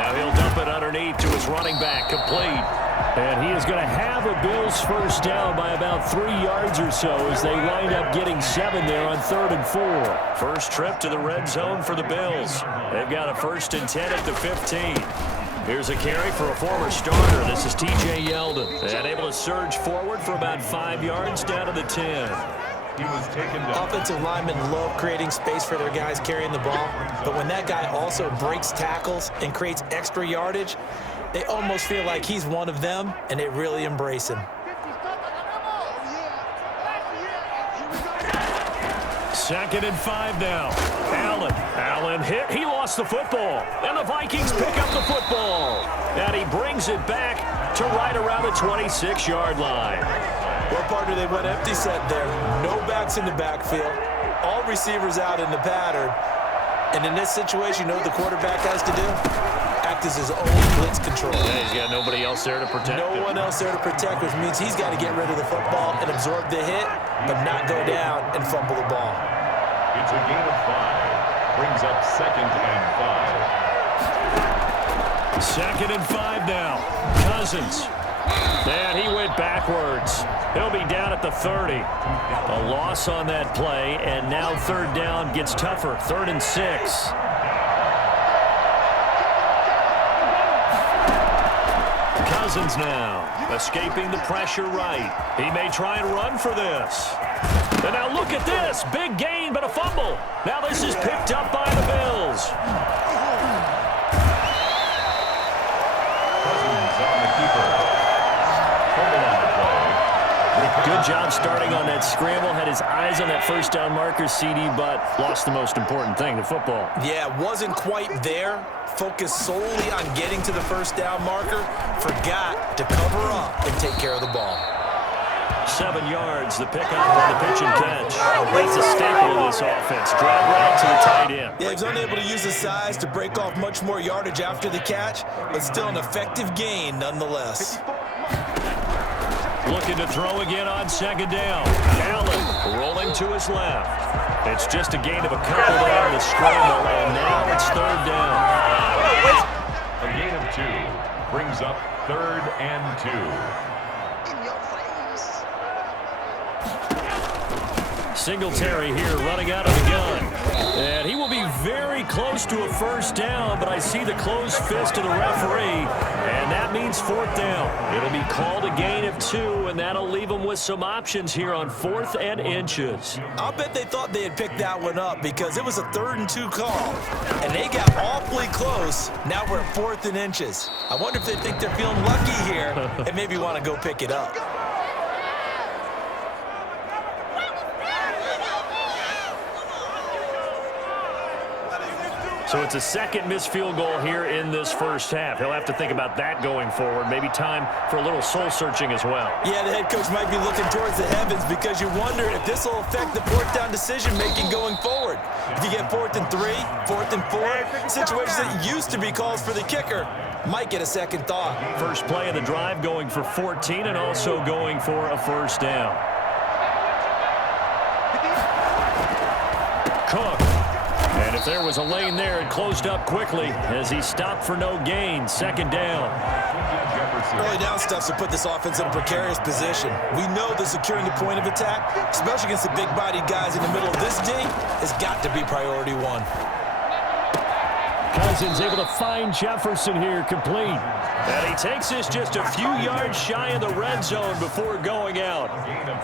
Now he'll dump it underneath to his running back, complete. And he is going to have a Bills first down by about 3 yards or so as they wind up getting 7 there on 3rd and 4. First trip to the red zone for the Bills. They've got a 1st and 10 at the 15. Here's a carry for a former starter. This is T.J. Yeldon. And able to surge forward for about 5 yards down to the 10. He was taken down. Offensive linemen love creating space for their guys carrying the ball. But when that guy also breaks tackles and creates extra yardage, they almost feel like he's one of them, and they really embrace him. 2nd and 5 now. Allen hit. He lost the football. And the Vikings pick up the football. And he brings it back to right around the 26-yard line. Well, partner, they went empty set there. No backs in the backfield. All receivers out in the pattern. And in this situation, you know what the quarterback has to do? Act as his own blitz control. Yeah, he's got nobody else there to protect him. No one else there to protect, which means he's got to get rid of the football and absorb the hit, but not go down and fumble the ball. It's a gain of 5. Brings up 2nd and 5. 2nd and 5 now. Cousins. And he went backwards. He'll be down at the 30. A loss on that play, and now 3rd down gets tougher. 3rd and 6. Cousins now, escaping the pressure right. He may try and run for this. And now look at this. Big gain, but a fumble. Now this is picked up by the Bills. Cousins on the keeper. Fumble on the play. Good job starting on that scramble. Had his eyes on that first down marker, CD, but lost the most important thing, the football. Yeah, wasn't quite there. Focused solely on getting to the first down marker. Forgot to cover up and take care of the ball. 7 yards, the pickup on the pitch and catch. That's a staple of this offense. Drag right to the tight end. Yeah, he was unable to use his size to break off much more yardage after the catch, but still an effective gain nonetheless. Looking to throw again on 2nd down. Allen rolling to his left. It's just a gain of a couple there on the scramble, and now it's 3rd down. A gain of 2. Brings up 3rd and 2. Singletary here running out of the gun. And he will be very close to a first down, but I see the closed fist of the referee, and that means 4th down. It'll be called a gain of 2, and that'll leave them with some options here on 4th and inches. I'll bet they thought they had picked that one up because it was a 3rd and 2 call, and they got awfully close. Now we're at 4th and inches. I wonder if they think they're feeling lucky here and maybe want to go pick it up. So it's a 2nd missed field goal here in this first half. He'll have to think about that going forward. Maybe time for a little soul-searching as well. Yeah, the head coach might be looking towards the heavens because you wonder if this will affect the 4th down decision-making going forward. If you get 4th and 3, 4th and 4, situations that used to be calls for the kicker might get a second thought. First play of the drive going for 14 and also going for a first down. Cook. And if there was a lane there, it closed up quickly as he stopped for no gain. 2nd down. Early down stuff to put this offense in a precarious position. We know that securing the point of attack, especially against the big-bodied guys in the middle of this D, has got to be priority 1. Cousins able to find Jefferson here, complete. And he takes this just a few yards shy of the red zone before going out.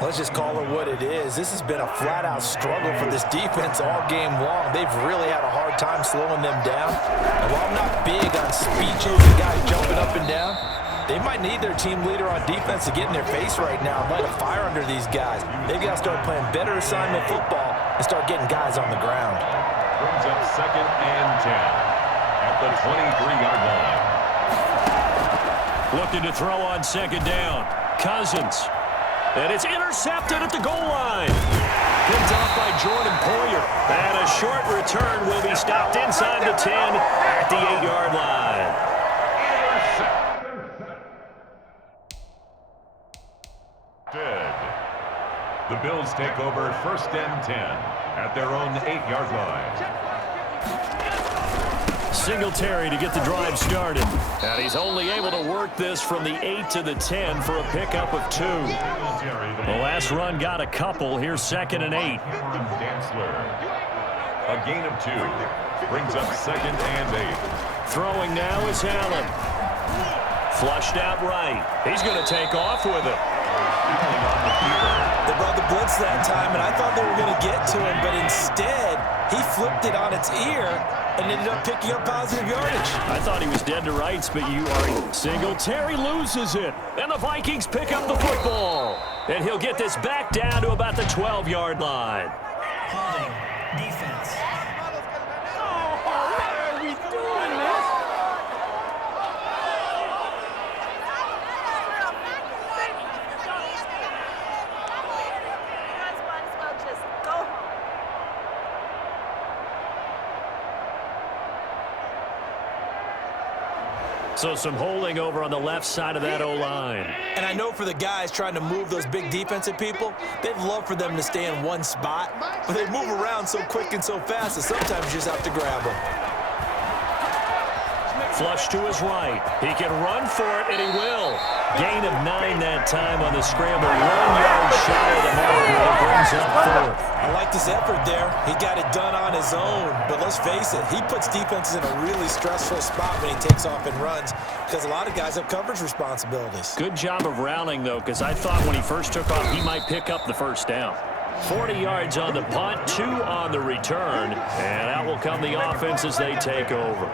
Let's just call it what it is. This has been a flat-out struggle for this defense all game long. They've really had a hard time slowing them down. And while I'm not big on speeches and guys jumping up and down, they might need their team leader on defense to get in their face right now and light a fire under these guys. They've got to start playing better assignment football and start getting guys on the ground. Brings up 2nd and 10 at the 23-yard line. Looking to throw on 2nd down. Cousins. And it's intercepted at the goal line. Picked off by Jordan Poyer. And a short return will be stopped inside the 10 at the 8-yard line. The Bills take over 1st and 10 at their own 8-yard line. Singletary to get the drive started. And he's only able to work this from the 8 to the 10 for a pickup of 2. The last run got a couple. Here's 2nd and 8. A gain of 2 brings up 2nd and 8. Throwing now is Allen. Flushed out right. He's going to take off with it. They brought the blitz that time, and I thought they were going to get to him, but instead, he flipped it on its ear and ended up picking up positive yardage. I thought he was dead to rights, but you are. Singletary loses it, and the Vikings pick up the football. And he'll get this back down to about the 12-yard line. Holding. Defense. So some holding over on the left side of that O-line. And I know for the guys trying to move those big defensive people, they'd love for them to stay in one spot, but they move around so quick and so fast that sometimes you just have to grab them. Flush to his right. He can run for it, and he will. Gain of 9 that time on the scramble. 1 yard shy of the mark, and it brings up 4th. I like this effort there. He got it done on his own. But let's face it, he puts defenses in a really stressful spot when he takes off and runs because a lot of guys have coverage responsibilities. Good job of rounding, though, because I thought when he first took off, he might pick up the first down. 40 yards on the punt, 2 on the return, and out will come the offense as they take over.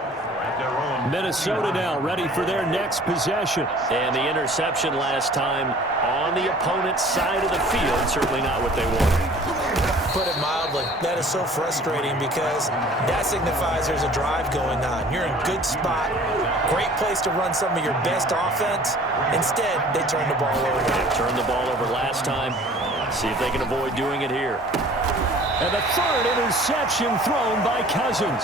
Minnesota now ready for their next possession. And the interception last time on the opponent's side of the field, certainly not what they wanted. Put it mildly, that is so frustrating because that signifies there's a drive going on. You're in a good spot, great place to run some of your best offense. Instead, they turn the ball over. They turned the ball over last time. See if they can avoid doing it here. And the 3rd interception thrown by Cousins.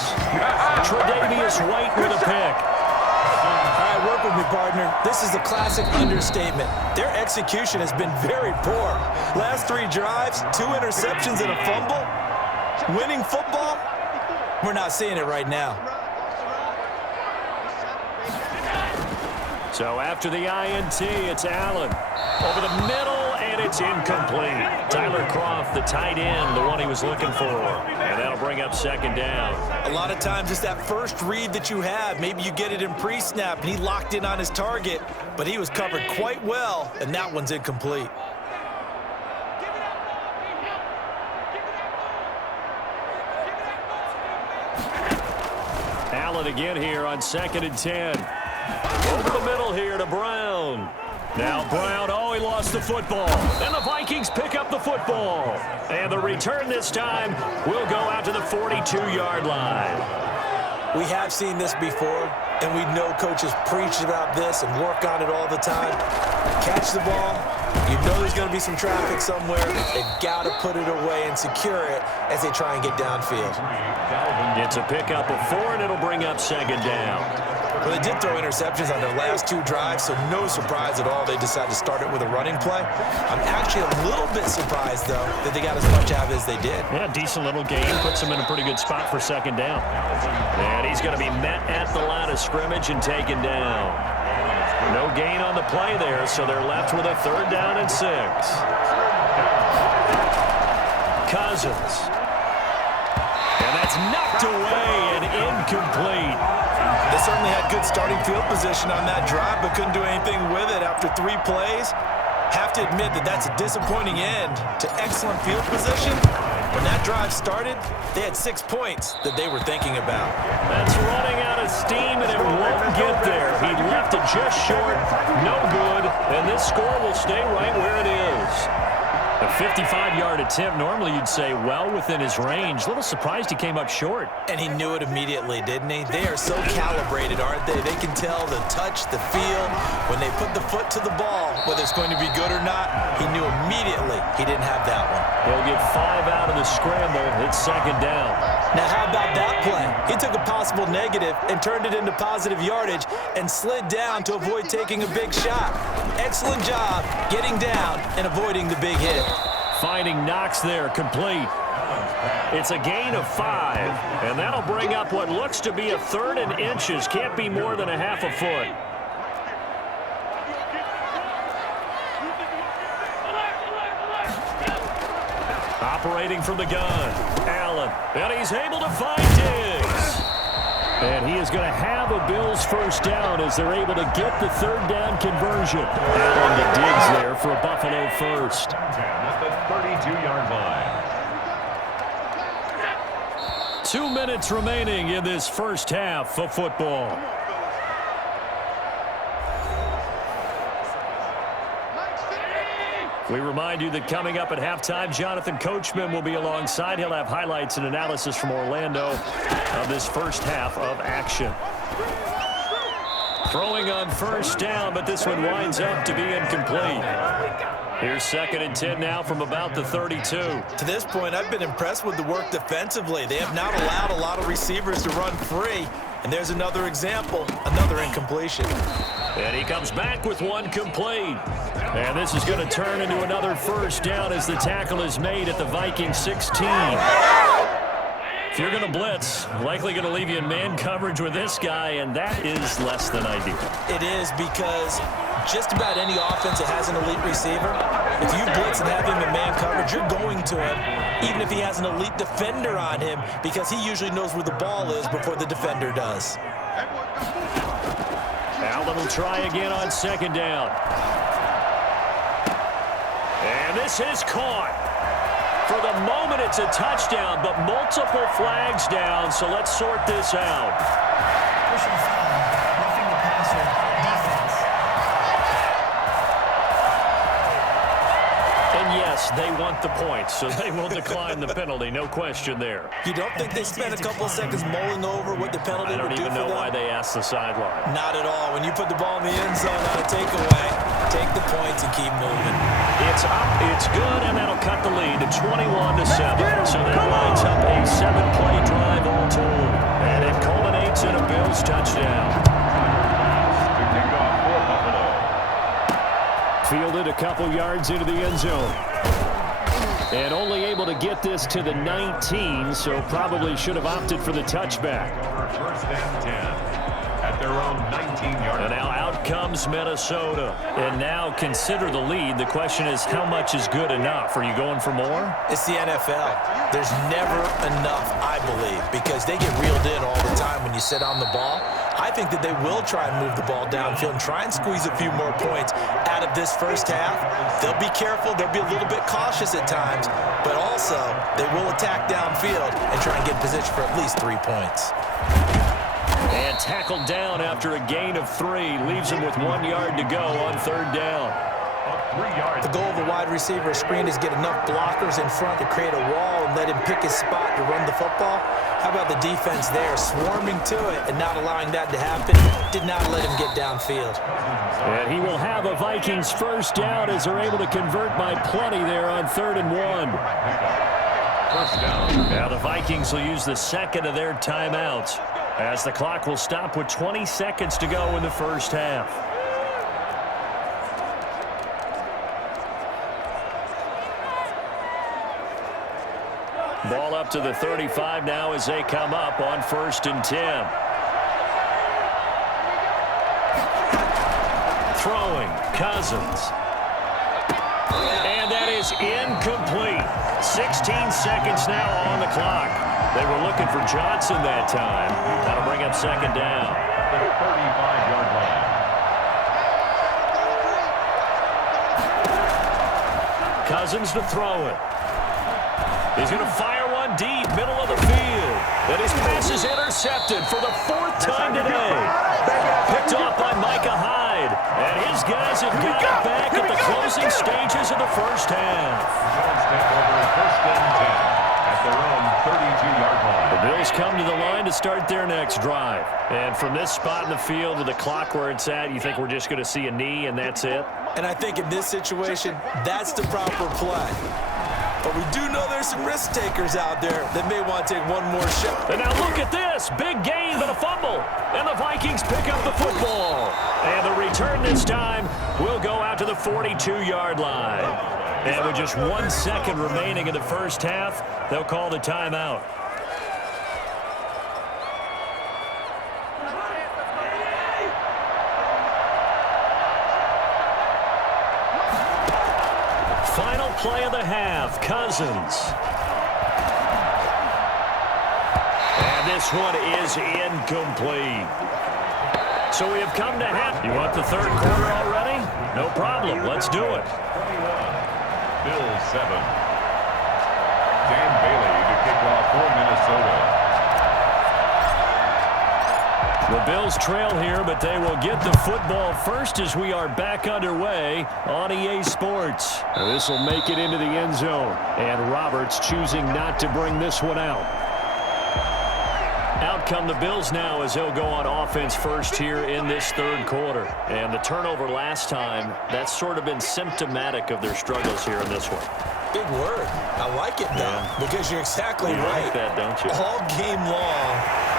Tre'Davious White with a pick. All right, work with me, partner. This is a classic understatement. Their execution has been very poor. Last 3 drives, 2 interceptions and a fumble. Winning football? We're not seeing it right now. So after the INT, it's Allen. Over the middle, and it's incomplete. Tyler Kroft, the tight end, the one he was looking for. And that'll bring up 2nd down. A lot of times it's that first read that you have. Maybe you get it in pre-snap, and he locked in on his target, but he was covered quite well, and that one's incomplete. Allen again here on 2nd and 10. Over the middle here to Brown. Now Brown, he lost the football. And the Vikings pick up the football. And the return this time will go out to the 42-yard line. We have seen this before, and we know coaches preach about this and work on it all the time. Catch the ball. You know there's going to be some traffic somewhere. They've got to put it away and secure it as they try and get downfield. It's a pickup of 4, and it'll bring up 2nd down. Well, they did throw interceptions on their last 2 drives, so no surprise at all they decided to start it with a running play. I'm actually a little bit surprised, though, that they got as much out of it as they did. Yeah, decent little gain. Puts them in a pretty good spot for 2nd down. And he's going to be met at the line of scrimmage and taken down. No gain on the play there, so they're left with a 3rd down and 6. Cousins. And that's knocked away and incomplete. They certainly had good starting field position on that drive, but couldn't do anything with it after 3 plays. Have to admit that that's a disappointing end to excellent field position. When that drive started, they had 6 points that they were thinking about. That's running out of steam, and it won't get there. He left it just short, no good, and this score will stay right where it is. A 55-yard attempt, normally you'd say well within his range. A little surprised he came up short. And he knew it immediately, didn't he? They are so calibrated, aren't they? They can tell the touch, the feel. When they put the foot to the ball, whether it's going to be good or not, he knew immediately he didn't have that one. He'll get 5 out of the scramble. It's 2nd down. Now, how about that play? He took a possible negative and turned it into positive yardage and slid down to avoid taking a big shot. Excellent job getting down and avoiding the big hit. Finding Knox there, complete. It's a gain of 5, and that'll bring up what looks to be a 3rd and inches. Can't be more than a half a foot. Operating from the gun, Allen, and he's able to find Diggs. And he is going to have a Bills first down as they're able to get the 3rd down conversion. Allen to Diggs there for a Buffalo first. At the 32-yard line. 2 minutes remaining in this first half of football. We remind you that coming up at halftime, Jonathan Coachman will be alongside. He'll have highlights and analysis from Orlando of this first half of action. Throwing on first down, but this one winds up to be incomplete. Here's 2nd and 10 now from about the 32. To this point, I've been impressed with the work defensively. They have not allowed a lot of receivers to run free. And there's another example, another incompletion. And he comes back with one complete. And this is going to turn into another first down as the tackle is made at the Vikings 16. If you're going to blitz, likely going to leave you in man coverage with this guy, and that is less than ideal. It is, because just about any offense that has an elite receiver, if you blitz and have him in man coverage, you're going to him, even if he has an elite defender on him, because he usually knows where the ball is before the defender does. Allen will try again on 2nd down. And this is caught. For the moment, it's a touchdown, but multiple flags down, so let's sort this out. Personal foul, roughing the passer, defense. And yes, they want the points, so they will decline the penalty, no question there. You don't think they spent a couple of seconds mulling over what the penalty would do for them? I don't even know why they asked the sideline. Not at all. When you put the ball in the end zone on a takeaway, take the points and keep moving. It's up, it's good, and that'll cut the lead to 21-7. So that lines up a 7-play drive all told. And it culminates in a Bills touchdown. To kick off for Buffalo. Fielded a couple yards into the end zone. And only able to get this to the 19, so probably should have opted for the touchback. First and 10 at their own 19-yard line. And now out comes Minnesota. And now consider the lead. The question is, how much is good enough? Are you going for more? It's the NFL. There's never enough, I believe, because they get reeled in all the time when you sit on the ball. I think that they will try and move the ball downfield and try and squeeze a few more points out of this first half. They'll be careful. They'll be a little bit cautious at times, but also they will attack downfield and try and get position for at least 3 points. And tackled down after a gain of 3. Leaves him with 1 yard to go on 3rd down. The goal of a wide receiver screen is get enough blockers in front to create a wall and let him pick his spot to run the football. How about the defense there, swarming to it and not allowing that to happen? Did not let him get downfield. And he will have a Vikings first down as they're able to convert by plenty there on 3rd and 1. First down. Now the Vikings will use the second of their timeouts as the clock will stop with 20 seconds to go in the first half. Ball up to the 35 now as they come up on 1st and 10. Throwing, Cousins. And that is incomplete. 16 seconds now on the clock. They were looking for Johnson that time. That'll bring up 2nd down. The 35-yard line. Cousins to throw it. He's going to fire one deep, middle of the field. And his pass is intercepted for the 4th time today. Picked off by Micah Hyde. And his guys have got it back at the closing stages of the first half. First and 10 at their own 32-yard line. The Bills come to the line to start their next drive. And from this spot in the field with the clock where it's at, you think we're just going to see a knee and that's it? And I think in this situation, that's the proper play. But we do know there's some risk takers out there that may want to take one more shot. And now look at this. Big gain, but a fumble. And the Vikings pick up the football. And the return this time will go out to the 42-yard line. And with just 1 second remaining in the first half, they'll call the timeout. Final play of the half, Cousins. And this one is incomplete. So we have come to half. You want the third quarter already? No problem. Let's do it. 21, Bills 7. Dan Bailey to kick off for Minnesota. The Bills trail here, but they will get the football first as we are back underway on EA Sports. This will make it into the end zone, and Roberts choosing not to bring this one out. Out come the Bills now as they'll go on offense first here in this third quarter. And the turnover last time, that's sort of been symptomatic of their struggles here in this one. Big word. I like it, though, because you're exactly you right. Like that, don't you? All game long,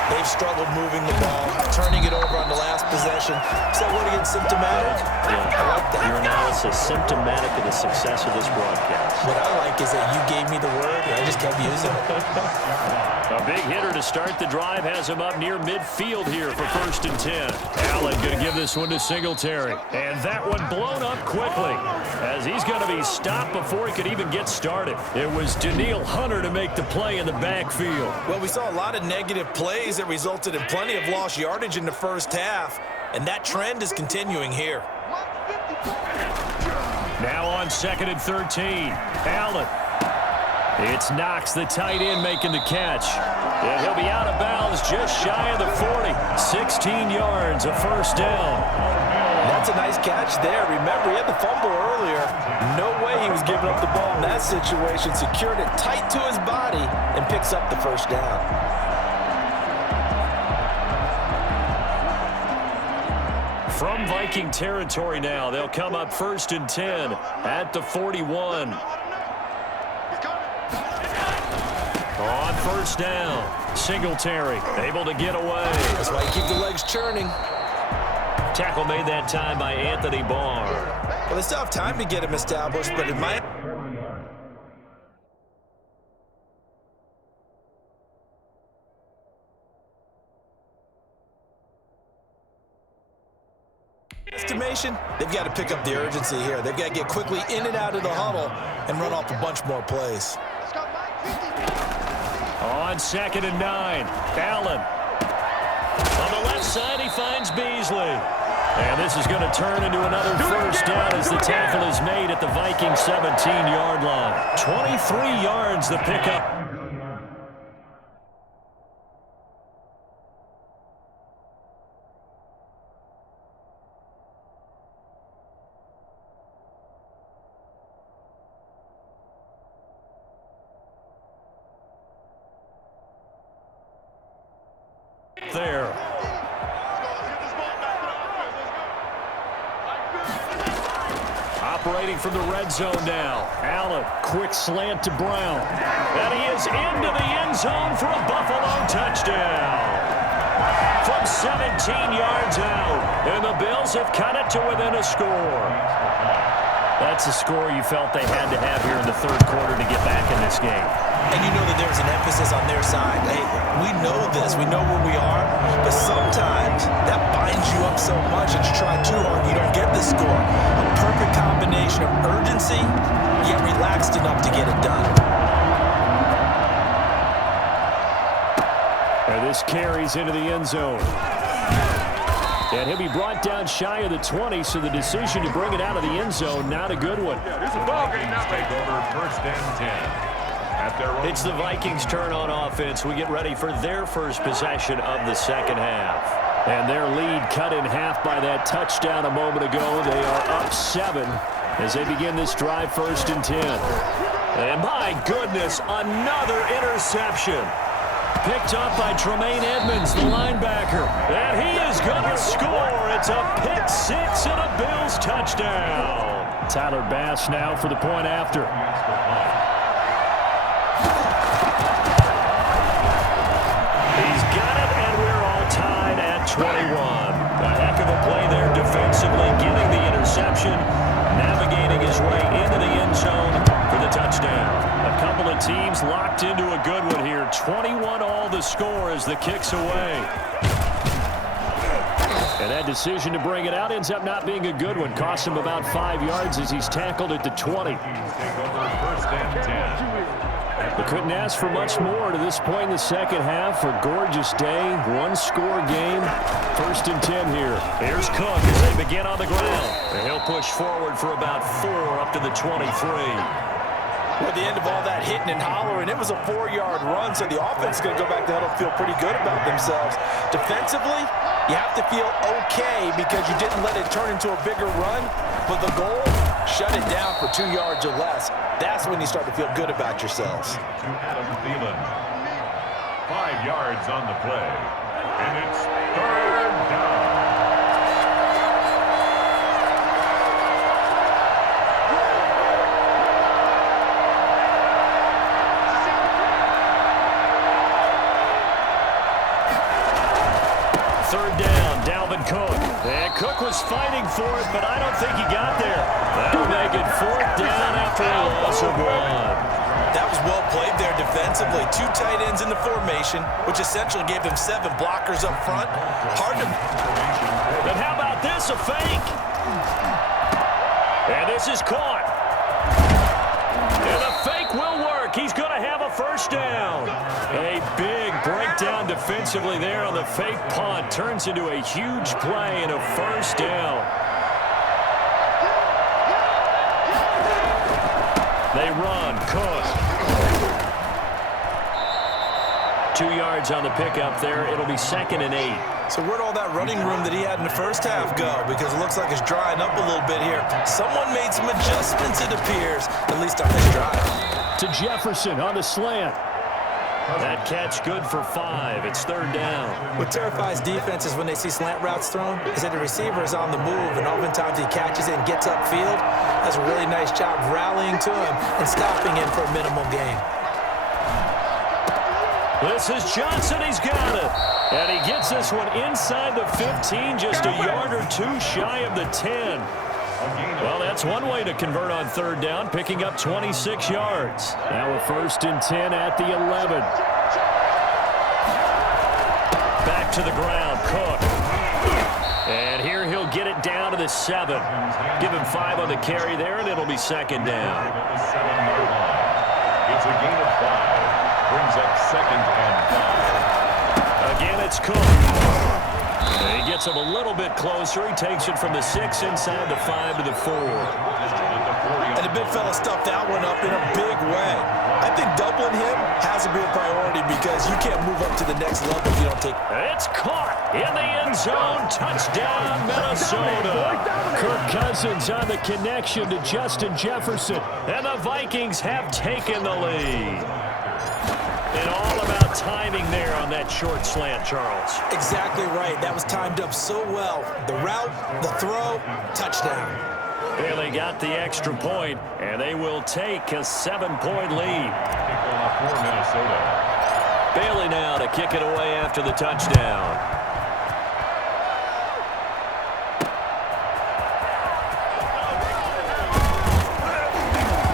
they've struggled moving the ball, turning it over on the last possession. Is that word again, symptomatic? Yeah. I like that. Your analysis symptomatic of the success of this broadcast. What I like is that you gave me the word, and I just kept using it. A big hitter to start the drive has him up near midfield here for 1st and 10. Allen going to give this one to Singletary. And that one blown up quickly as he's going to be stopped before he could even get started. It was Danielle Hunter to make the play in the backfield. Well, we saw a lot of negative plays that resulted in plenty of lost yardage in the first half, and that trend is continuing here. Now on 2nd and 13. Allen. It's Knox, the tight end, making the catch. And he'll be out of bounds just shy of the 40. 16 yards, a first down. That's a nice catch there. Remember, he had the fumble earlier. No way he was giving up the ball in that situation. Secured it tight to his body and picks up the first down. From Viking territory now, they'll come up 1st and 10 at the 41. On 1st down, Singletary able to get away. That's why you keep the legs churning. Tackle made that time by Anthony Barr. Well, they still have time to get him established, but it might... estimation, they've got to pick up the urgency here. They've got to get quickly in and out of the huddle and run off a bunch more plays. On 2nd and 9, Allen. On the left side, he finds Beasley. And this is going to turn into another first down as the tackle is made at the Viking 17-yard line. 23 yards the pickup. There. Operating from the red zone now. Allen, quick slant to Brown. And he is into the end zone for a Buffalo touchdown. From 17 yards out. And the Bills have cut it to within a score. That's a score you felt they had to have here in the third quarter to get back in this game. And you know that there's an emphasis on their side. Hey, we know this. We know where we are. But sometimes that binds you up so much that you try too hard and you don't get the score. A perfect combination of urgency, yet relaxed enough to get it done. And this carries into the end zone. And he'll be brought down shy of the 20, so the decision to bring it out of the end zone, not a good one. This is ball game now. Take over 1st and 10. It's the Vikings' turn on offense. We get ready for their first possession of the second half. And their lead cut in half by that touchdown a moment ago. They are up 7 as they begin this drive 1st and 10. And my goodness, another interception. Picked up by Tremaine Edmonds, the linebacker. And he is going to score. It's a pick 6 and a Bills touchdown. Tyler Bass now for the point after. He's got it, and we're all tied at 21. A heck of a play there defensively, getting the interception. Now fading his way into the end zone for the touchdown. A couple of teams locked into a good one here. 21 all the score as the kick's away. And that decision to bring it out ends up not being a good one. Costs him about 5 yards as he's tackled at the 20. First and 10. They couldn't ask for much more to this point in the second half. A gorgeous day, one-score game. First and 10 here. Here's Cook as they begin on the ground. And he'll push forward for about 4 up to the 23. At the end of all that hitting and hollering, it was a 4-yard run, so the offense is going to go back to huddle, feel pretty good about themselves. Defensively, you have to feel okay because you didn't let it turn into a bigger run, but the goal, shut it down for 2 yards or less. That's when you start to feel good about yourselves. To Adam Thielen. 5 yards on the play, and it's third down. Third down, Dalvin Cook. And Cook was fighting for it, but I don't think he got there. That'll make it fourth down after a loss of 1. That was well played there defensively. 2 tight ends in the formation, which essentially gave them 7 blockers up front. Hard to... And how about this, a fake? And this is caught. And the fake will work. He's going to have a first down. A big breakdown defensively there on the fake punt. Turns into a huge play and a first down. They run. Cook. 2 yards on the pickup there. It'll be 2nd and 8. So where'd all that running room that he had in the first half go? Because it looks like it's drying up a little bit here. Someone made some adjustments, it appears, at least on this drive. To Jefferson on the slant. That catch good for 5. It's third down. What terrifies defenses when they see slant routes thrown is that the receiver is on the move, and oftentimes he catches it and gets upfield. Does a really nice job rallying to him and stopping him for a minimal gain. This is Johnson. He's got it. And he gets this one inside the 15, just a yard or 2 shy of the 10. Well, that's one way to convert on third down, picking up 26 yards. Now a first and 10 at the 11. Back to the ground, Cook. And here he'll get it down to the 7. Give him 5 on the carry there, and it'll be second down. It's a gain of 5. Brings up 2nd and 5. Again, it's Cook. And he gets him a little bit closer. He takes it from the 6 inside the 5 to the 4. And the big fella stuffed that one up in a big way. I think doubling him has to be a priority because you can't move up to the next level if you don't take... It's caught in the end zone. Touchdown, Minnesota. Kirk Cousins on the connection to Justin Jefferson. And the Vikings have taken the lead. And all about timing there on that short slant, Charles. Exactly right. That was timed up so well. The route, the throw, touchdown. Bailey got the extra point, and they will take a 7-point lead. Kickoff for Minnesota. Bailey now to kick it away after the touchdown.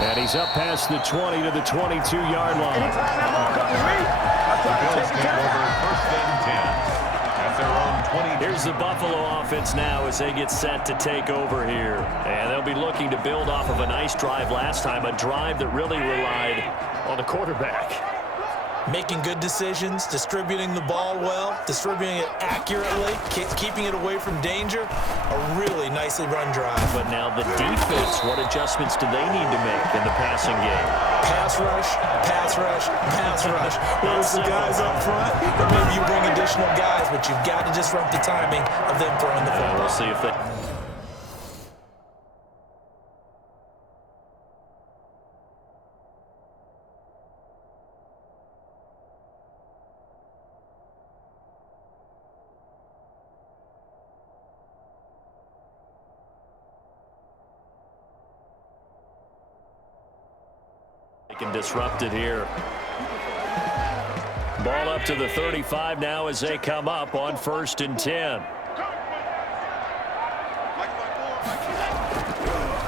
And he's up past the 20 to the 22-yard line. The Bills take over first and 10 at their own 20. Here's the Buffalo offense now as they get set to take over here. And they'll be looking to build off of a nice drive last time, a drive that really relied on the quarterback. Making good decisions, distributing the ball well, distributing it accurately, keeping it away from danger. A really nicely run drive. But now the defense, what adjustments do they need to make in the passing game? Pass rush, pass rush, pass rush. Where's the guys up front? Or maybe you bring additional guys, but you've got to disrupt the timing of them throwing the football. We'll see if they... can disrupt it here. Ball up to the 35 now as they come up on first and 10.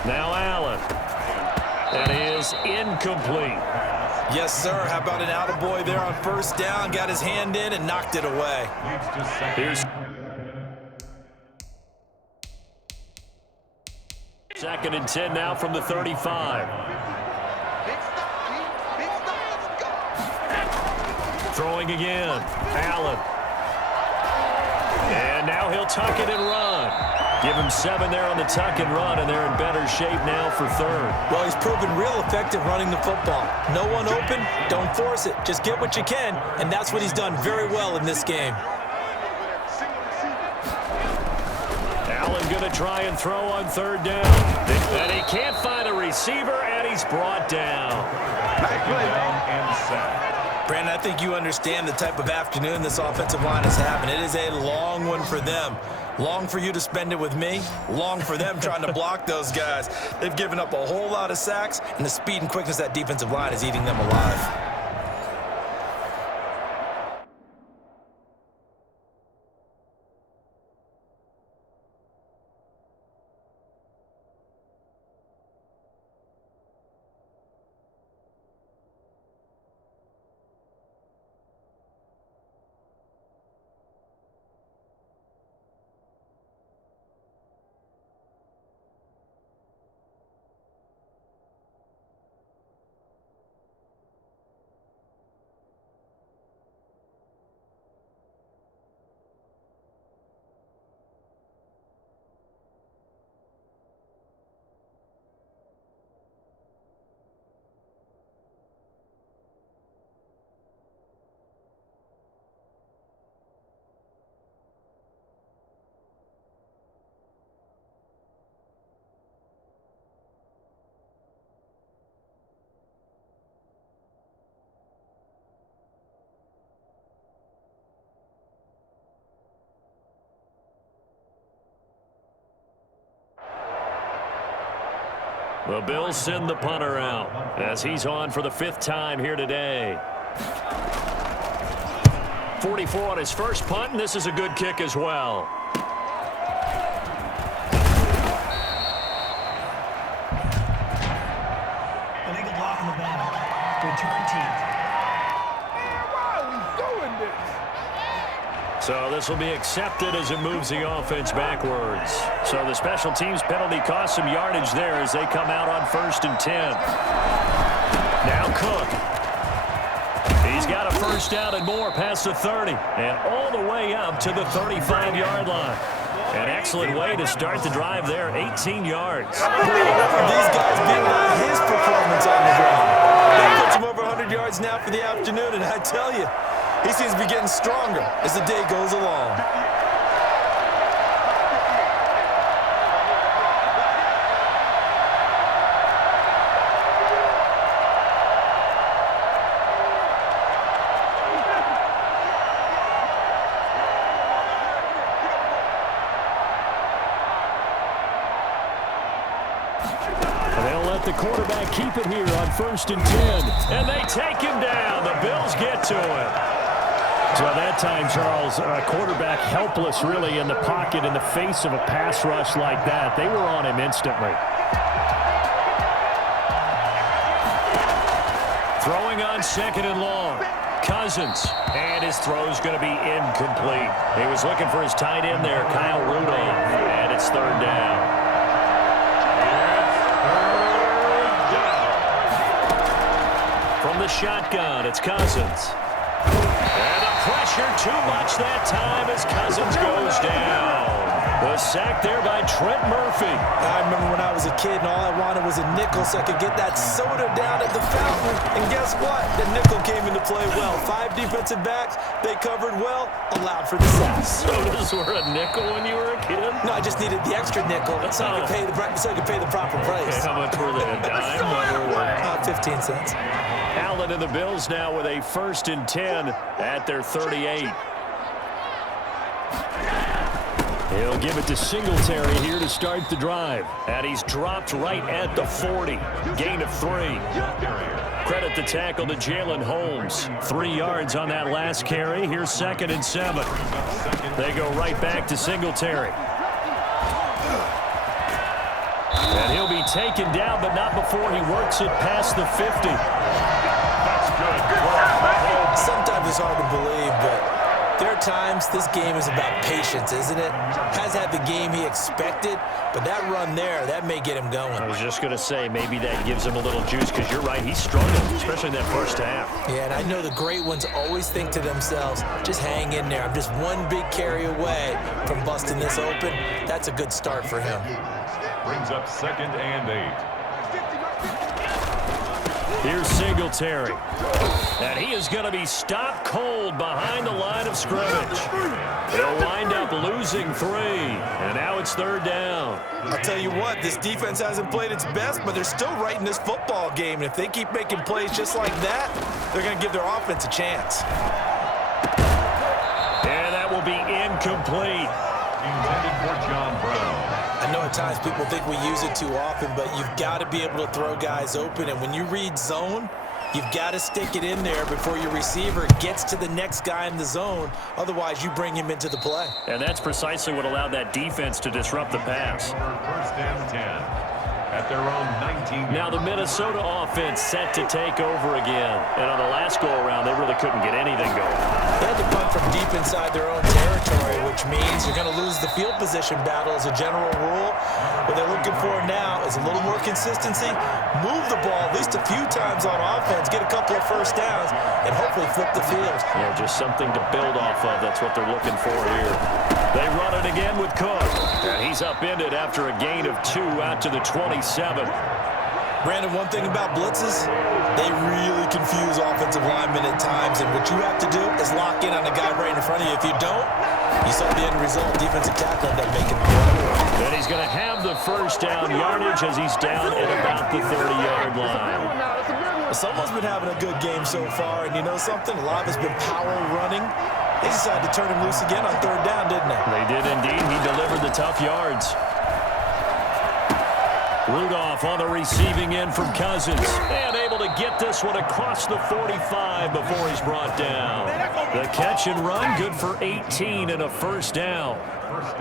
Now Allen. is incomplete. Yes, sir. How about an attaboy there on first down? Got his hand in and knocked it away. Here's second and 10 now from the 35. Throwing again. Allen. And now he'll tuck it and run. Give him 7 there on the tuck and run, and they're in better shape now for third. Well, he's proven real effective running the football. No one open, don't force it. Just get what you can, and that's what he's done very well in this game. Allen going to try and throw on third down. And he can't find a receiver, and he's brought down. Brandon, I think you understand the type of afternoon this offensive line is having. It is a long one for them. Long for you to spend it with me. Long for them trying to block those guys. They've given up a whole lot of sacks, and the speed and quickness of that defensive line is eating them alive. The Bills send the punter out as he's on for the 5th time here today. 44 on his first punt, and this is a good kick as well. Illegal block in the back. Return team. Why are we doing this? So this will be accepted as it moves the offense backwards. So the special teams penalty cost some yardage there as they come out on 1st and 10. Now Cook. He's got a first down and more past the 30 and all the way up to the 35-yard line. An excellent way to start the drive there, 18 yards. These guys being on his performance on the ground. That puts him over 100 yards now for the afternoon, and I tell you, he seems to be getting stronger as the day goes along. The quarterback keep it here on 1st and 10. And they take him down. The Bills get to him. So that time, Charles, quarterback helpless really in the pocket in the face of a pass rush like that. They were on him instantly. Throwing on 2nd and long. Cousins. And his throw's going to be incomplete. He was looking for his tight end there, Kyle Rudolph. And it's 3rd down. From the shotgun, it's Cousins. And the pressure too much that time as Cousins goes down. The sack there by Trent Murphy. I remember when I was a kid and all I wanted was a nickel so I could get that soda down at the fountain. And guess what? The nickel came into play well. 5 defensive backs, they covered well, allowed for the sack. Sodas were a nickel when you were a kid? No, I just needed the extra nickel so I could pay the proper price. How much were they? A dime? 15 cents. Allen and the Bills now with a 1st and 10 at their 38. He'll give it to Singletary here to start the drive. And he's dropped right at the 40. Gain of 3. Credit the tackle to Jalen Holmes. 3 yards on that last carry. Here's 2nd and 7. They go right back to Singletary. And he'll be taken down, but not before he works it past the 50. That's good. Sometimes it's hard to believe, but there are times this game is about patience, isn't it? Has had the game he expected, but that run there, that may get him going. I was just going to say, maybe that gives him a little juice, because you're right, he struggled, especially in that first half. Yeah, and I know the great ones always think to themselves, just hang in there. I'm just one big carry away from busting this open. That's a good start for him. Brings up 2nd and 8. Here's Singletary. And he is going to be stopped cold behind the line of scrimmage. They'll wind up losing 3. And now it's 3rd down. I'll tell you what, this defense hasn't played its best, but they're still right in this football game. And if they keep making plays just like that, they're going to give their offense a chance. And that will be incomplete. Intended for John Brown. I know at times people think we use it too often, but you've got to be able to throw guys open. And when you read zone, you've got to stick it in there before your receiver gets to the next guy in the zone. Otherwise, you bring him into the play. And that's precisely what allowed that defense to disrupt the pass. 1st and 10. At their own 19. Now the Minnesota offense set to take over again. And on the last go-around, they really couldn't get anything going. They had to punt from deep inside their own territory, which means you're going to lose the field position battle as a general rule. What they're looking for now is a little more consistency, move the ball at least a few times on offense, get a couple of first downs, and hopefully flip the field. Yeah, just something to build off of. That's what they're looking for here. They run it again with Cook. And he's upended after a gain of 2 out to the 27. Brandon, one thing about blitzes, they really confuse offensive linemen at times, and what you have to do is lock in on the guy right in front of you. If you don't, you saw the end result. Defensive tackle ended up making the play. And he's going to have the first down yardage as he's down at about the 30-yard line. Someone's been having a good game so far, and you know something? A lot of it's been power running. They decided to turn him loose again on 3rd down, didn't they? They did indeed. He delivered the tough yards. Rudolph on the receiving end from Cousins. And able to get this one across the 45 before he's brought down. The catch and run, good for 18 and a first down.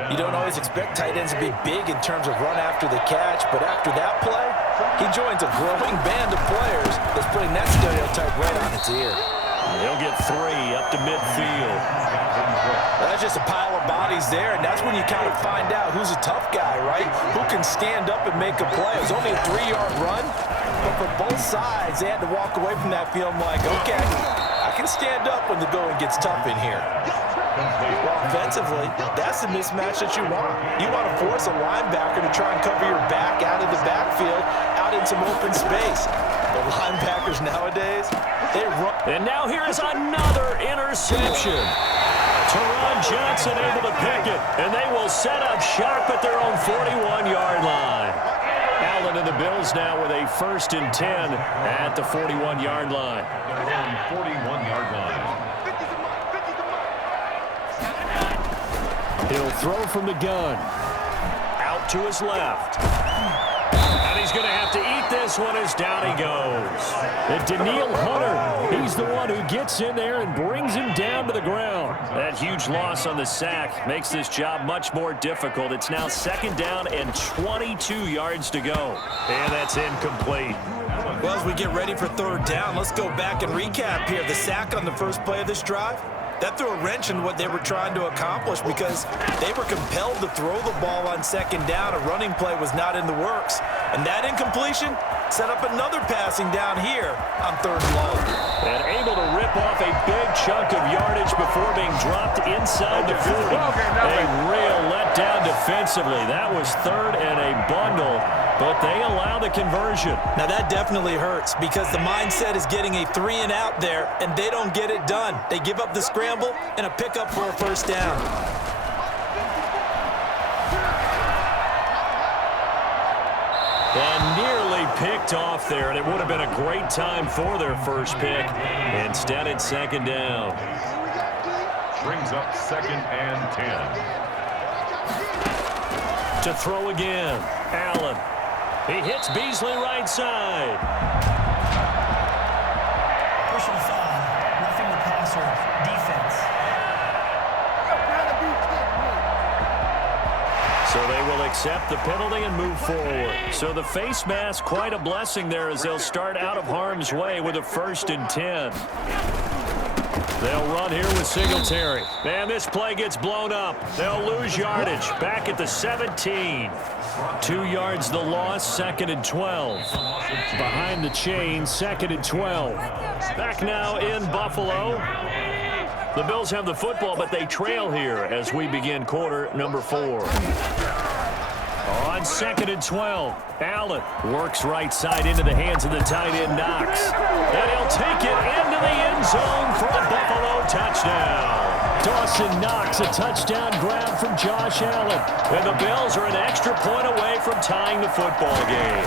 You don't always expect tight ends to be big in terms of run after the catch, but after that play, he joins a growing band of players that's putting that stereotype right on its ear. He'll get 3 up to midfield. That's just a pile of bodies there, and that's when you kind of find out who's a tough guy, right? Who can stand up and make a play. It was only a 3-yard run, but for both sides, they had to walk away from that field like, okay, I can stand up when the going gets tough in here. Well, offensively, that's the mismatch that you want. You want to force a linebacker to try and cover your back out of the backfield, out in some open space. The linebackers nowadays, they run. And now here is another interception. Teron Johnson able to pick it, and they will set up sharp at their own 41-yard line. Allen and the Bills now with a 1st and 10 at the 41-yard line. Their own 41-yard line. He'll throw from the gun. Out to his left. And he's going to have to eat this one as down he goes. And Daniil Hunter, he's the one who gets in there and brings him down to the ground. That huge loss on the sack makes this job much more difficult. It's now 2nd down and 22 yards to go. And that's incomplete. Well, as we get ready for 3rd down, let's go back and recap here. The sack on the first play of this drive, that threw a wrench in what they were trying to accomplish because they were compelled to throw the ball on 2nd down. A running play was not in the works. And that incompletion set up another passing down here on 3rd and long. And able to rip off a big chunk of yardage before being dropped inside the 40. A real letdown defensively. That was 3rd and a bundle, but they allow the conversion. Now that definitely hurts because the mindset is getting a 3-and-out there, and they don't get it done. They give up the scramble and a pickup for a 1st down. And nearly picked off there, and it would have been a great time for their first pick. Instead, it's 2nd down. Brings up 2nd and 10. To throw again, Allen. He hits Beasley right side. Personal foul, roughing the passer, defense. So they will accept the penalty and move forward. So the face mask, quite a blessing there as they'll start out of harm's way with a 1st and 10. They'll run here with Singletary. Man, this play gets blown up. They'll lose yardage. Back at the 17. 2 yards the loss, 2nd and 12. Behind the chain, 2nd and 12. Back now in Buffalo. The Bills have the football, but they trail here as we begin quarter number 4. On 2nd and 12, Allen works right side into the hands of the tight end Knox. And he'll take it into the end zone for a Buffalo touchdown. Dawson Knox, a touchdown grab from Josh Allen. And the Bills are an extra point away from tying the football game.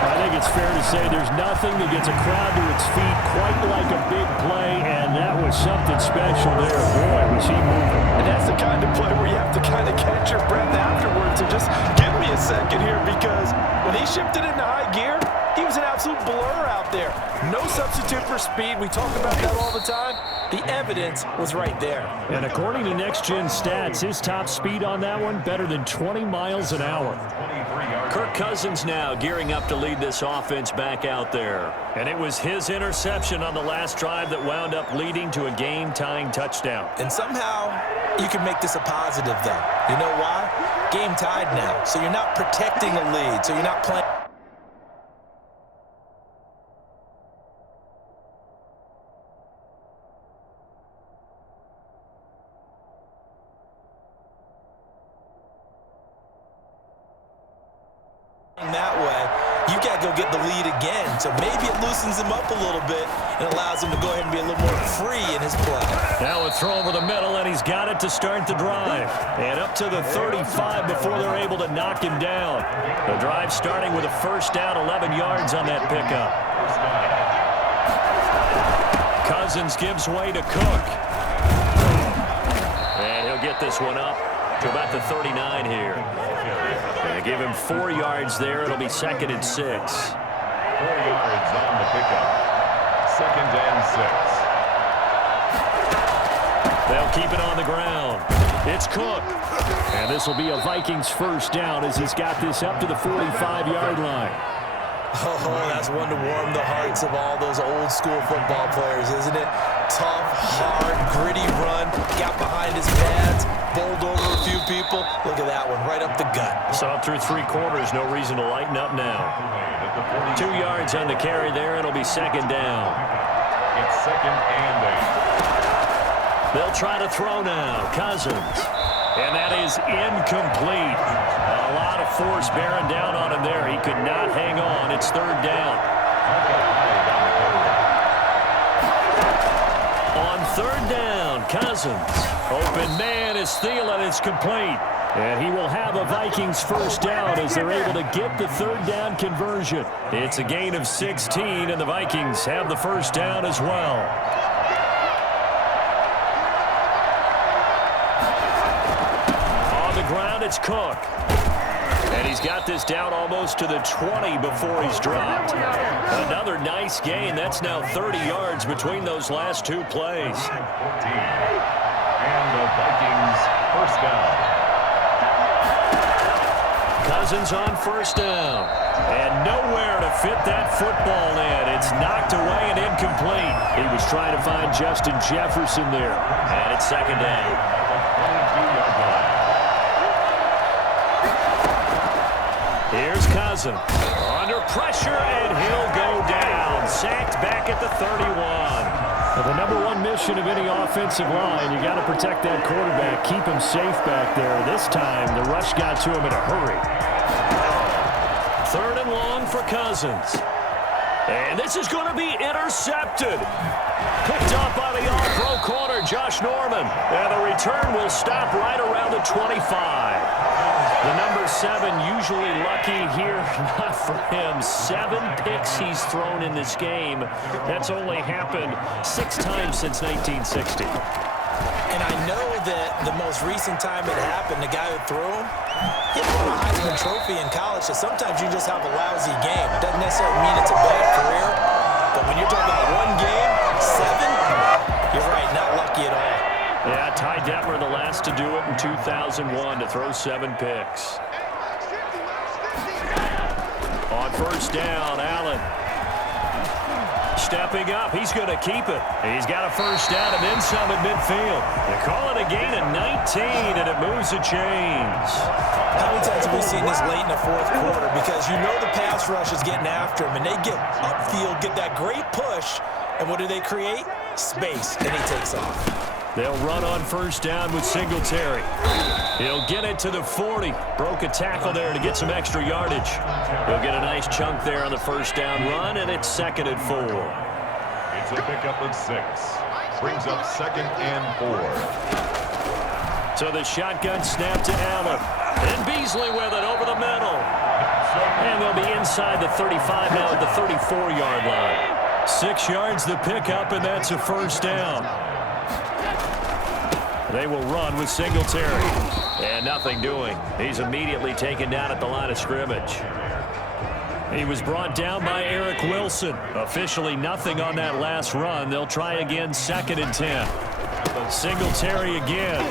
I think it's fair to say there's nothing that gets a crowd to its feet quite like a big play, and that was something special there. Boy, was he moving. And that's the kind of play where you have to kind of catch your breath afterwards. So just give me a second here, because when he shifted into high gear, he was an absolute blur out there. No substitute for speed. We talk about that all the time. The evidence was right there. And according to Next Gen Stats, his top speed on that one, better than 20 miles an hour. Kirk Cousins now gearing up to lead this offense back out there. And it was his interception on the last drive that wound up leading to a game-tying touchdown. And somehow you can make this a positive, though. You know why? Game tied now. So you're not protecting a lead. So you're not playing that way. You got to go get the lead again. So maybe it loosens him up a little bit and allows him to go ahead and be a little more free in his play. Now a throw over the middle, and he's got it to start the drive. And up to the 35 before they're able to knock him down. The drive starting with a 1st down, 11 yards on that pickup. Cousins gives way to Cook. And he'll get this one up to about the 39 here. They give him 4 yards there. It'll be 2nd and 6. 4 yards on the pickup. 2nd and 6. They'll keep it on the ground. It's Cook. And this will be a Vikings 1st down as he's got this up to the 45-yard line. Oh, that's one to warm the hearts of all those old school football players, isn't it? Tough, hard, gritty run. Got behind his pads, bowled over a few people. Look at that one, right up the gut. Saw through 3 quarters, no reason to lighten up now. 2 yards on the carry there, it'll be 2nd down. It's 2nd and 8. They'll try to throw now. Cousins. And that is incomplete. A lot of force bearing down on him there. He could not hang on. It's 3rd down. On 3rd down, Cousins. Open man is Thielen. It's complete. And he will have a Vikings 1st down as they're able to get the 3rd down conversion. It's a gain of 16, and the Vikings have the 1st down as well. On the ground, it's Cook. And he's got this down almost to the 20 before he's dropped. Another nice gain. That's now 30 yards between those last 2 plays. 14. And the Vikings 1st down. Cousins on 1st down. And nowhere to fit that football in. It's knocked away and incomplete. He was trying to find Justin Jefferson there. And it's 2nd down. 22-yard line. Here's Cousins. Under pressure, and he'll go down. Sacked back at the 31. Well, the #1 mission of any offensive line, you got to protect that quarterback, keep him safe back there. This time, the rush got to him in a hurry. 3rd and long for Cousins. And this is going to be intercepted. Picked up by the all-pro corner, Josh Norman. And the return will stop right around the 25. The number 7 usually lucky here, not for him. 7 picks he's thrown in this game. That's only happened 6 times since 1960. And I know that the most recent time it happened, the guy who threw him, he won a Heisman Trophy in college, so sometimes you just have a lousy game. It doesn't necessarily mean it's a bad career, but when you're talking about 1 game, 7, you're right, not lucky at all. Yeah, Ty Detmer, the last to do it in 2001, to throw 7 picks. On first down, Allen. Stepping up, he's going to keep it. He's got a first down and then some at midfield. They call it a gain of 19, and it moves the chains. How many times have we seen this late in the fourth quarter? Because you know the pass rush is getting after him, and they get upfield, get that great push, and what do they create? Space, and he takes off. They'll run on first down with Singletary. He'll get it to the 40. Broke a tackle there to get some extra yardage. He'll get a nice chunk there on the first down run, and it's 2nd and 4. It's a pickup of 6. Brings up 2nd and 4. So the shotgun snap to Allen. And Beasley with it over the middle. And they'll be inside the 35 now at the 34-yard line. 6 yards the pickup, and that's a first down. They will run with Singletary. And nothing doing. He's immediately taken down at the line of scrimmage. He was brought down by Eric Wilson. Officially nothing on that last run. They'll try again, 2nd and 10. Singletary again.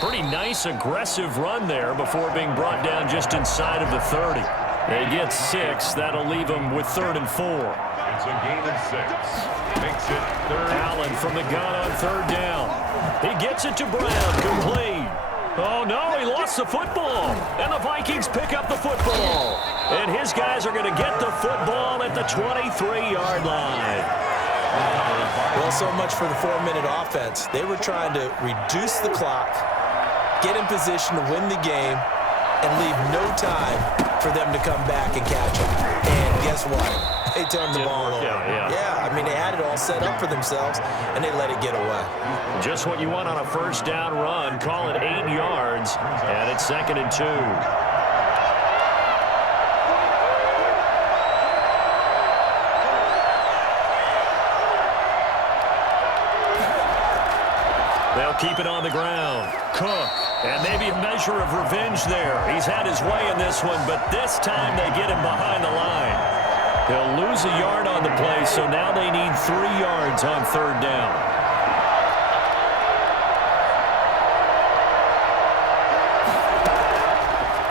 Pretty nice, aggressive run there before being brought down just inside of the 30. They get 6. That'll leave them with 3rd and 4. It's a gain of 6. Makes it 3rd. Allen from the gun on 3rd down. He gets it to Brown, complete. Oh, no, he lost the football. And the Vikings pick up the football. And his guys are going to get the football at the 23-yard line. Well, so much for the 4-minute offense. They were trying to reduce the clock, get in position to win the game, and leave no time for them to come back and catch them. And guess what? They turned the ball over. Yeah, I mean, they had it all set up for themselves, and they let it get away. Just what you want on a first down run. Call it 8 yards, and it's 2nd and 2. They'll keep it on the ground. Cook, and maybe a measure of revenge there. He's had his way in this one, but this time they get him behind the line. They'll lose a yard on the play, so now they need 3 yards on 3rd down.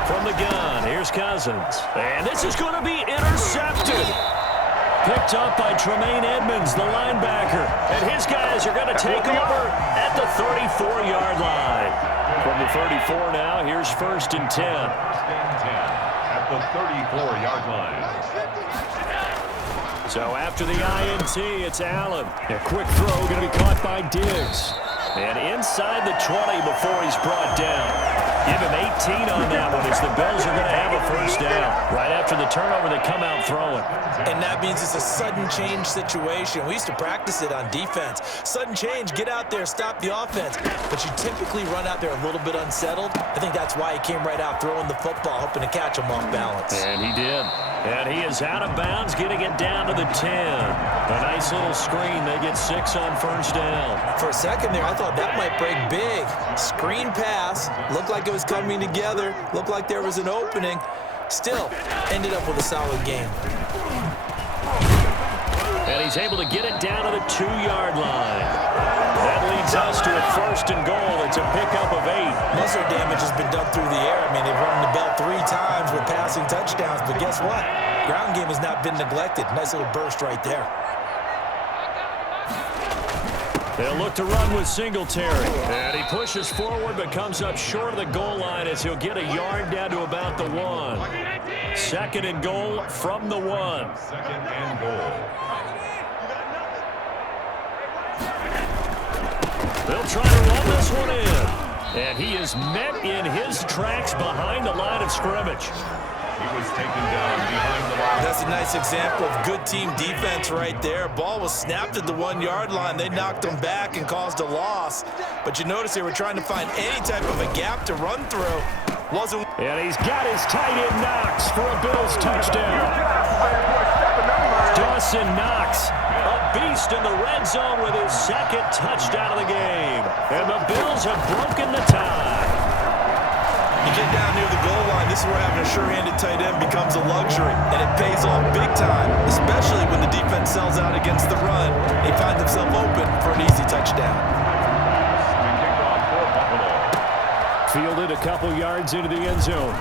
From the gun, here's Cousins. And this is going to be intercepted. Picked up by Tremaine Edmonds, the linebacker. And his guys are going to take over at the 34-yard line. From the 34 now, here's 1st and 10. 1st and 10 at the 34-yard line. So after the INT, it's Allen. A quick throw going to be caught by Diggs. And inside the 20 before he's brought down. Give him 18 on that one as the Bills are going to have a first down. Right after the turnover, they come out throwing. And that means it's a sudden change situation. We used to practice it on defense. Sudden change, get out there, stop the offense. But you typically run out there a little bit unsettled. I think that's why he came right out throwing the football, hoping to catch him off balance. And he did. And he is out of bounds, getting it down to the 10. A nice little screen. They get 6 on first down. For a second there, I thought that might break big. Screen pass. Looked like it was coming together. Looked like there was an opening. Still, ended up with a solid game. And he's able to get it down to the 2-yard line. That leads us to a 1st and goal. It's a pickup of 8. Muscle damage has been done through the air. I mean, they've run the bell 3 times with passing touchdowns, but guess what? Ground game has not been neglected. Nice little burst right there. They'll look to run with Singletary. And he pushes forward but comes up short of the goal line as he'll get a yard down to about the 1. 2nd and goal from the 1. 2nd and goal. They'll try to run this one in. And he is met in his tracks behind the line of scrimmage. He was taken down behind the line. That's a nice example of good team defense right there. Ball was snapped at the 1-yard line. They knocked him back and caused a loss. But you notice they were trying to find any type of a gap to run through. Wasn't. And he's got his tight end Knox for a Bills touchdown. Dawson Knox, a beast in the red zone with his 2nd touchdown of the game. And the Bills have broken the tie. You get down near the goal line, this is where having a sure-handed tight end becomes a luxury, and it pays off big time, especially when the defense sells out against the run. They find themselves open for an easy touchdown. Fielded a couple yards into the end zone.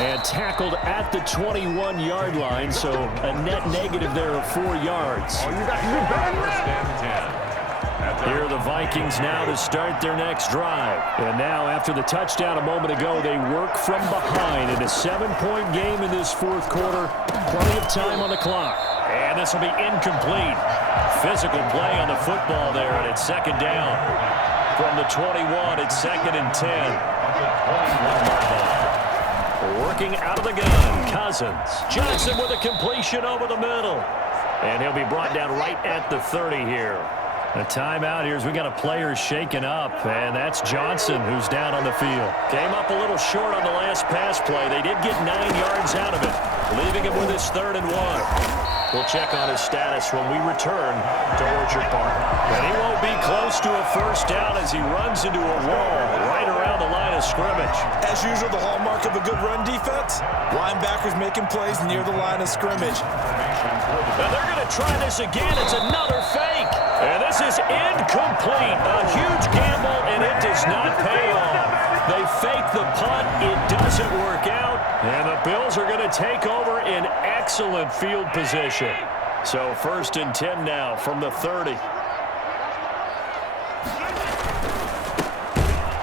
And tackled at the 21-yard line, so a net negative there of 4 yards. First and 10. Here are the Vikings now to start their next drive. And now, after the touchdown a moment ago, they work from behind in a 7-point game in this fourth quarter. Plenty of time on the clock. And this will be incomplete. Physical play on the football there, and it's second down. From the 21, it's second and 10. Working out of the gun, Cousins. Johnson with a completion over the middle. And he'll be brought down right at the 30 here. A timeout here as we got a player shaken up, and that's Johnson who's down on the field. Came up a little short on the last pass play. They did get 9 yards out of it, leaving him with his 3rd and 1. We'll check on his status when we return to Orchard Park. And he won't be close to a first down as he runs into a wall right around the line of scrimmage. As usual, the hallmark of a good run defense, linebackers making plays near the line of scrimmage. And they're going to try this again. It's another fake. And this is incomplete. A huge gamble, and it does not pay off. They fake the punt. It doesn't work out. And the Bills are going to take over in excellent field position. So first and 10 now from the 30.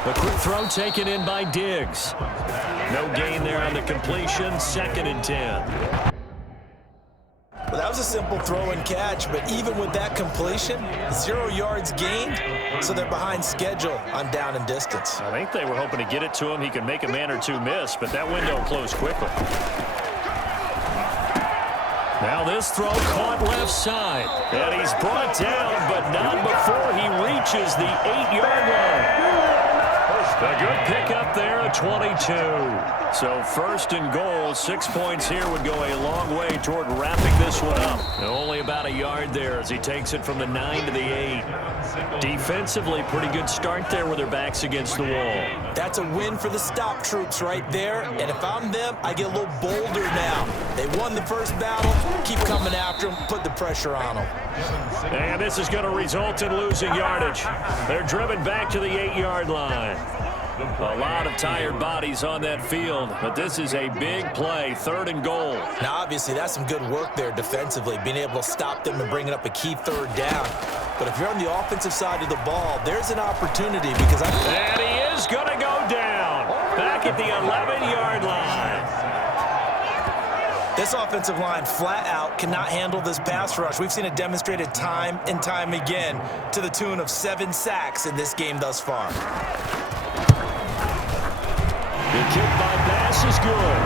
A quick throw taken in by Diggs. No gain there on the completion. Second and 10. Well, that was a simple throw and catch, but even with that completion, 0 yards gained, so they're behind schedule on down and distance. I think they were hoping to get it to him. He could make a man or two miss, but that window closed quickly. Now this throw caught left side, and he's brought down, but not before he reaches the 8-yard line. A good pickup there at 22. So first and goal, 6 points here would go a long way toward wrapping this one up. Only about a yard there as he takes it from the 9 to the 8. Defensively, pretty good start there with their backs against the wall. That's a win for the stop troops right there. And if I'm them, I get a little bolder now. They won the first battle. Keep coming after them. Put the pressure on them. And this is going to result in losing yardage. They're driven back to the 8-yard line. A lot of tired bodies on that field, but this is a big play, 3rd and goal. Now, obviously, that's some good work there defensively, being able to stop them and bringing up a key 3rd down. But if you're on the offensive side of the ball, there's an opportunity because And he is going to go down back at the 11-yard line. This offensive line flat out cannot handle this pass rush. We've seen it demonstrated time and time again to the tune of 7 sacks in this game thus far. The kick by Bass is good.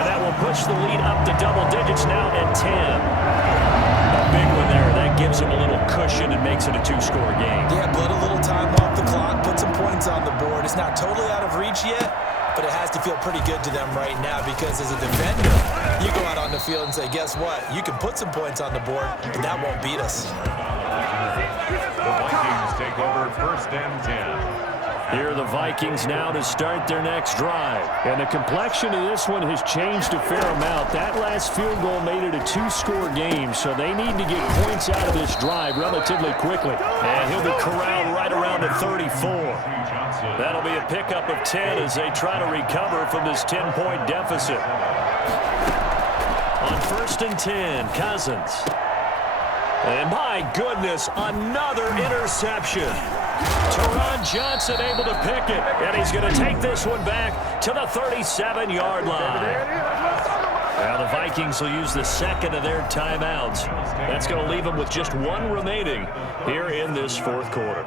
And that will push the lead up to double digits now at 10. A big one there. That gives them a little cushion and makes it a 2-score game. Yeah, put a little time off the clock, put some points on the board. It's not totally out of reach yet, but it has to feel pretty good to them right now because as a defender, you go out on the field and say, guess what? You can put some points on the board, but that won't beat us. The Vikings take over first and 10. Here are the Vikings now to start their next drive. And the complexion of this one has changed a fair amount. That last field goal made it a 2-score game, so they need to get points out of this drive relatively quickly. And he'll be corralled right around the 34. That'll be a pickup of 10 as they try to recover from this 10-point deficit. On first and 10, Cousins. And my goodness, another interception. Teron Johnson able to pick it, and he's going to take this one back to the 37-yard line. Now the Vikings will use the second of their timeouts. That's going to leave them with just 1 remaining here in this fourth quarter.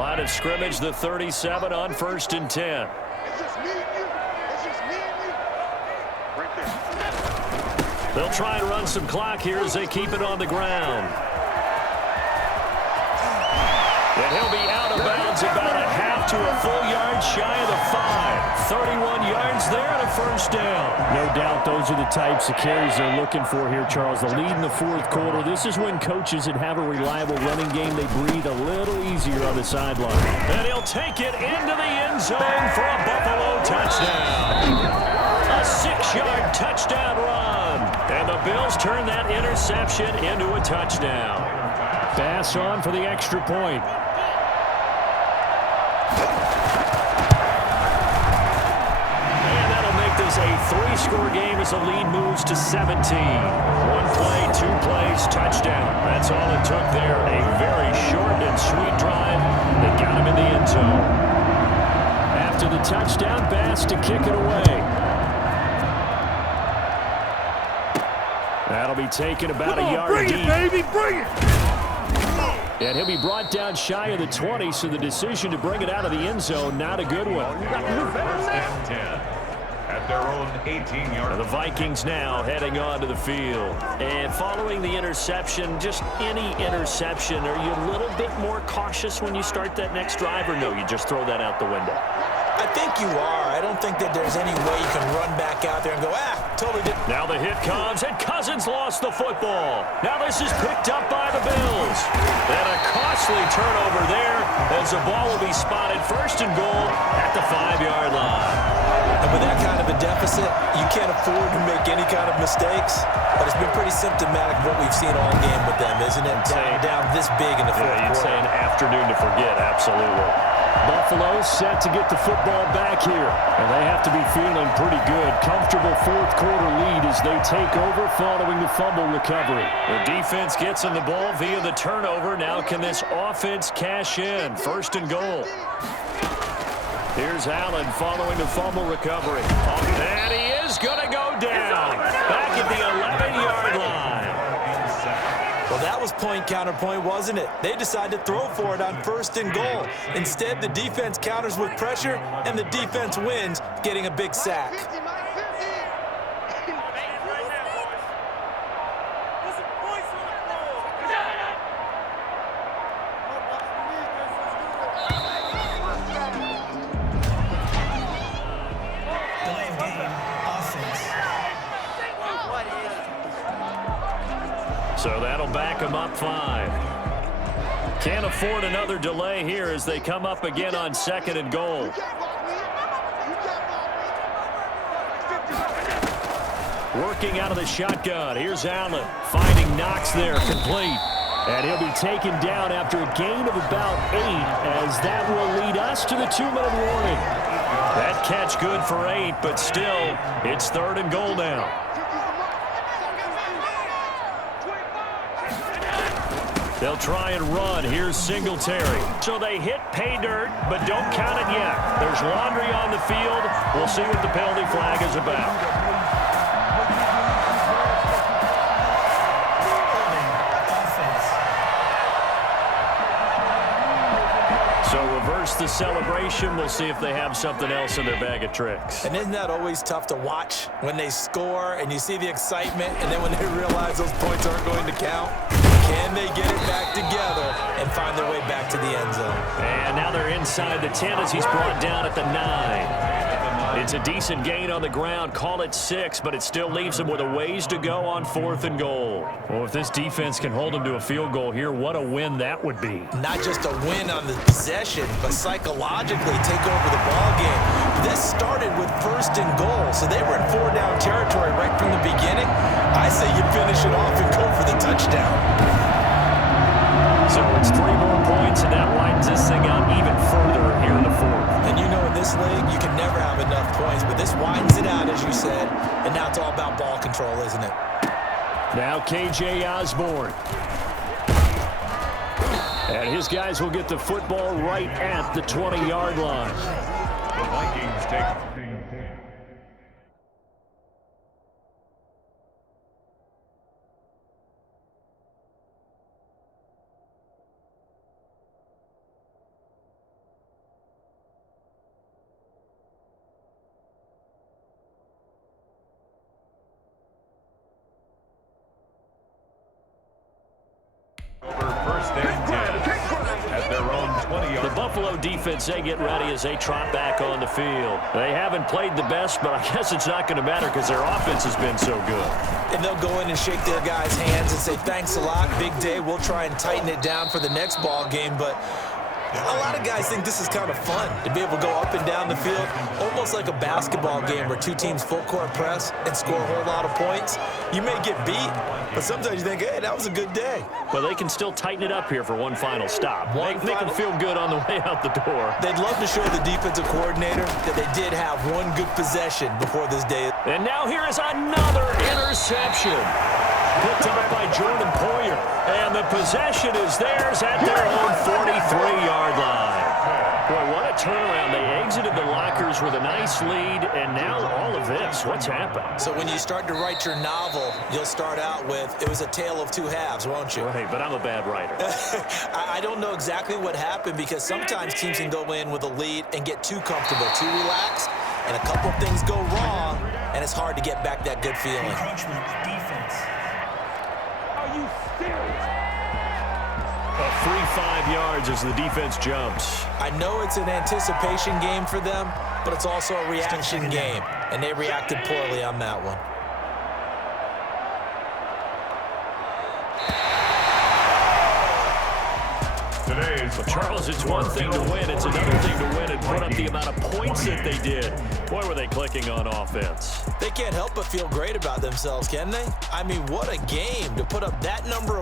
Line of scrimmage, the 37 on 1st and 10. It's just me and you. It's just me and you. Right there. They'll try and run some clock here as they keep it on the ground. And he'll be out of bounds about a half to a full yard shy of the 5. 31 yards there and a first down. No doubt those are the types of carries they're looking for here, Charles. The lead in the fourth quarter. This is when coaches that have a reliable running game, they breathe a little easier on the sideline. And he'll take it into the end zone for a Buffalo touchdown. A 6-yard touchdown run. And the Bills turn that interception into a touchdown. Pass on for the extra point. A 3-score game as the lead moves to 17. 1 play, 2 plays, touchdown. That's all it took there. A very short and sweet drive that got him in the end zone. After the touchdown pass to kick it away. That'll be taken about a yard bring deep. Bring it, baby, bring it. And he'll be brought down shy of the 20, so the decision to bring it out of the end zone, not a good one. First and 10. At their own 18-yard. The Vikings now heading onto the field. And following the interception, just any interception, are you a little bit more cautious when you start that next drive, or no, you just throw that out the window? I think you are. I don't think that there's any way you can run back out there and go, totally different. Now the hit comes, and Cousins lost the football. Now this is picked up by the Bills. And a costly turnover there as the ball will be spotted first and goal at the 5-yard line. And with that kind of a deficit, you can't afford to make any kind of mistakes. But it's been pretty symptomatic of what we've seen all game with them, isn't it? Down this big in the fourth quarter. You'd say an afternoon to forget, absolutely. Buffalo set to get the football back here. And they have to be feeling pretty good. Comfortable fourth quarter lead as they take over following the fumble recovery. The defense gets in the ball via the turnover. Now can this offense cash in? First and goal. Here's Allen following the fumble recovery. And he is going to go down. Back at the 11-yard line. Well, that was point counterpoint, wasn't it? They decided to throw for it on first and goal. Instead, the defense counters with pressure, and the defense wins, getting a big sack. Delay of game, offense. So that'll back them up 5. Can't afford another delay here as they come up again on 2nd and goal. Working out of the shotgun. Here's Allen finding Knox there, complete. And he'll be taken down after a gain of about 8 as that will lead us to the 2-minute warning. That catch good for 8, but still, it's 3rd and goal now. They'll try and run. Here's Singletary. So they hit pay dirt, but don't count it yet. There's laundry on the field. We'll see what the penalty flag is about. So reverse the celebration. We'll see if they have something else in their bag of tricks. And isn't that always tough to watch when they score and you see the excitement, and then when they realize those points aren't going to count? Can they get it back together and find their way back to the end zone? And now they're inside the 10 as he's brought down at the 9. It's a decent gain on the ground. Call it 6, but it still leaves them with a ways to go on 4th and goal. Well, if this defense can hold them to a field goal here, what a win that would be. Not just a win on the possession, but psychologically take over the ball game. This started with 1st and goal, so they were in 4-down territory right from the beginning. I say you finish it off and go for the touchdown. So it's 3 more points, and that widens this thing out even further here in the 4th. And you know in this league, you can never have enough points, but this widens it out, as you said, and now it's all about ball control, isn't it? Now KJ Osborne. And his guys will get the football right at the 20-yard line. The Vikings take the Buffalo defense, they get ready as they trot back on the field. They haven't played the best, but I guess it's not going to matter because their offense has been so good. And they'll go in and shake their guys' hands and say, thanks a lot, big day. We'll try and tighten it down for the next ball game, but a lot of guys think this is kind of fun to be able to go up and down the field, almost like a basketball game where two teams full court press and score a whole lot of points. You may get beat, but sometimes you think, hey, that was a good day. Well, they can still tighten it up here for one final stop. Make them feel good on the way out the door. They'd love to show the defensive coordinator that they did have one good possession before this day. And now here is another interception. Picked up by Jordan Poyer. And the possession is theirs at their own 43-yard line. Boy, what a turnaround. They exited the lockers with a nice lead, and now all of this. What's happened? So when you start to write your novel, you'll start out with, it was a tale of two halves, won't you? Right, but I'm a bad writer. I don't know exactly what happened because sometimes teams can go in with a lead and get too comfortable, too relaxed, and a couple things go wrong, and it's hard to get back that good feeling. Encroachment, defense. Are you serious? A free 5 yards as the defense jumps. I know it's an anticipation game for them, but it's also a reaction game, and they reacted poorly on that one. But Charles, it's one thing to win. It's another thing to win and put up the amount of points that they did. Boy, were they clicking on offense. They can't help but feel great about themselves, can they? I mean, what a game to put up that number of